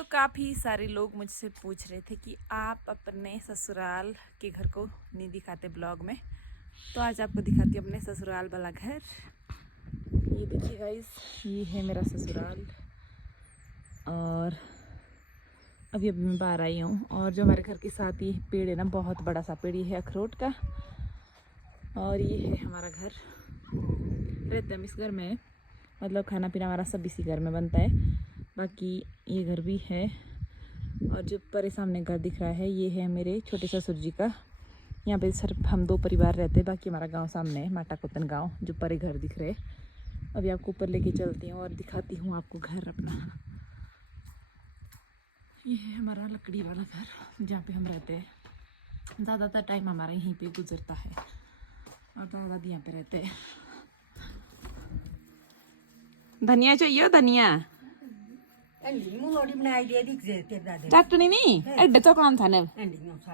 तो काफ़ी सारे लोग मुझसे पूछ रहे थे कि आप अपने ससुराल के घर को नहीं दिखाते ब्लॉग में, तो आज आपको दिखाती हूँ अपने ससुराल वाला घर। ये देखिए गाइस, ये है मेरा ससुराल। और अभी मैं बाहर आई हूँ। और जो हमारे घर के साथ ही पेड़ है ना, बहुत बड़ा सा पेड़, ये है अखरोट का। और ये है हमारा घर। रहते हम इस घर में, मतलब खाना पीना हमारा सब इसी घर में बनता है। बाकी ये घर भी है। और जो परे सामने घर दिख रहा है, ये है मेरे छोटे ससुर जी का। यहाँ पे सिर्फ हम दो परिवार रहते हैं, बाकी हमारा गांव सामने है, माटा कोतन गांव, जो परे घर दिख रहे हैं। अभी आपको ऊपर लेके चलती हूँ और दिखाती हूँ आपको घर अपना। ये है हमारा लकड़ी वाला घर जहाँ पे हम रहते हैं। ज़्यादातर टाइम हमारा यहीं पे गुजरता है और दादा दादी यहाँ पे रहते हैं। धनिया चाहिए, धनिया मुलोड़ी बनाई दे दी जे ते दादे चटनी नहीं एड्डे चौकड़ा था।